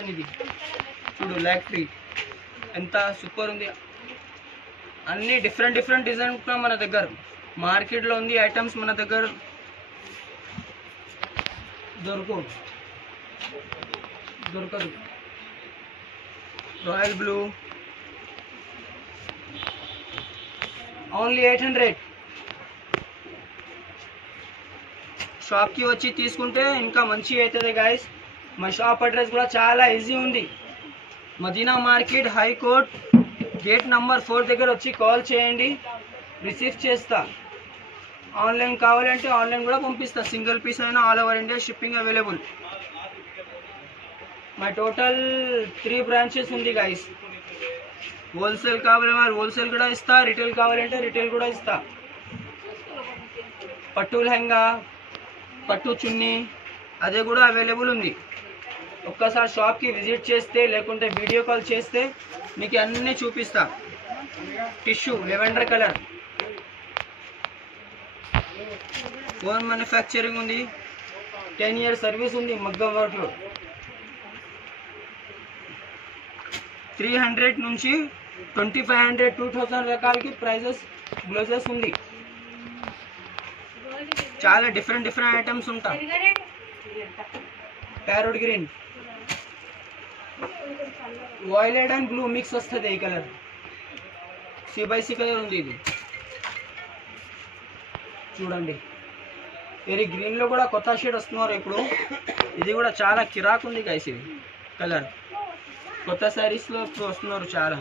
ఇది చూడు lock tree ఎంత సూపర్ ఉంది. అన్ని డిఫరెంట్ డిఫరెంట్ డిజైన్ మన దగ్గర మార్కెట్లో ఉంది. ఐటమ్స్ మన దగ్గర దొరకదు. Royal blue only 800. షాప్కి వచ్చి తీసుకుంటే ఇంకా మంచి అవుతుంది గాయస్. మా షాప్ అడ్రస్ కూడా చాలా ఈజీ ఉంది. Madina market high court gate number 4 దగ్గర వచ్చి కాల్ చేయండి, రిసీవ్ చేస్తా. ఆన్లైన్ కావాలంటే ఆన్లైన్ కూడా పంపిస్తా. సింగిల్ పీస్ అయినా all over India shipping available. My total 3 branches ఉంది గైస్. హోల్సేల్ కావాలంటే హోల్సేల్ కూడా ఇస్తా, రిటైల్ కావాలంటే రిటైల్ కూడా ఇస్తా. పట్టు లెహంగా, పట్టు చున్నీ అదే కూడా అవైలబుల్ ఉంది. ఒక్కసారి షాప్కి విజిట్ చేస్తే లేకుంటే వీడియో కాల్ చేస్తే మీకు అన్నీ చూపిస్తా. Tissue lavender colour own manufacturing ఉంది. 10 years సర్వీస్ ఉంది. మగ్గం వర్క్లో 300 నుంచి 2500 2000 రకాలకి ప్రైజెస్ బ్లౌజెస్ ఉంది. చాలా డిఫరెంట్ డిఫరెంట్ ఐటమ్స్ ఉంటాయి. Parrot green, violet and blue mix వస్తుంది. ఈ కలర్ C/C కలర్ ఉంది. ఇది చూడండి. ఇది గ్రీన్లో కూడా కొత్త షేడ్ వస్తున్నారు ఇప్పుడు. ఇది కూడా చాలా కిరాక్ ఉంది గైస్. ఇది కలర్ కొత్త శారీస్లో వస్తున్నారు చాలా.